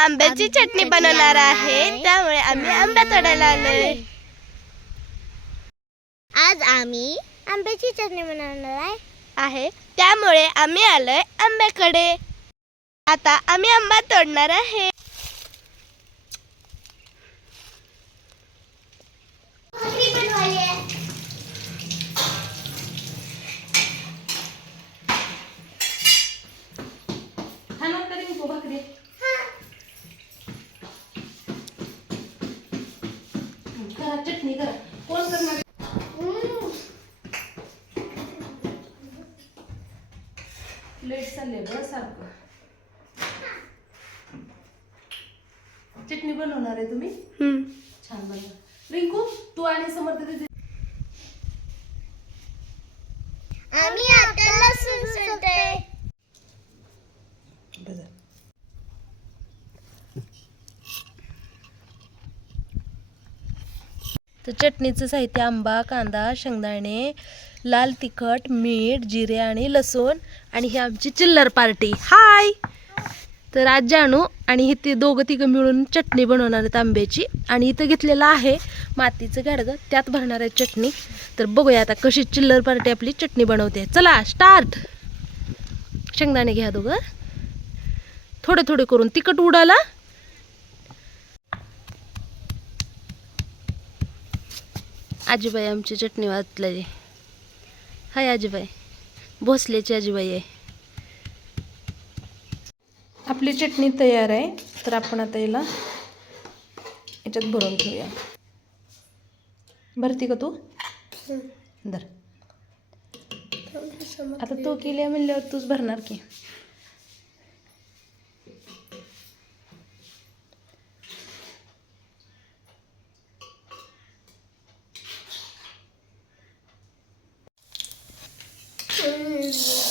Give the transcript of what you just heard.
आंब्याची चटणी बनवणार आहे. त्यामुळे आम्ही आंब्या तोडायला आलोय. आज आम्ही आंब्याची चटणी बनवणार आहे. आहे. त्यामुळे आम्ही आलोय आंब्याकडे. आता आम्ही आंबा तोडणार आहे. चटणी करा. कोण करणार? लेट चालले बरं सारखं. चटणी बनवणार आहे तुम्ही? हम्म. छान बनवा रिंकू तू आणि समर्थ दीदी आम्ही आता लसूण सोलतोय तर चटणीचं साहित्य आंबा कांदा शेंगदाणे लाल तिखट मीठ जिरे आणि लसूण आणि ही आमची चिल्लर पार्टी. हाय! तर आज जाणू आणि हे ते दोघं तिघं मिळून चटणी बनवणार आहेत आंब्याची आणि इथं घेतलेलं आहे मातीचं गाडगं त्यात भरणार आहे चटणी. तर बघूया आता कशी चिल्लर पार्टी आपली चटणी बनवते. चला स्टार्ट शेंगदाणे घ्या दोघं. थोडे थोडे करून तिखट उडाला. आजीबाई आमची चटणी वाचलेली हाय आजीबाई. भोसल्याची आजीबाई आहे. आपली चटणी तयार आहे. तर आपण आता याला याच्यात भरून ठेवूया. भरती का तू? धर. आता तू केली म्हणल्यावर तूच भरणार की. Görüşürüz.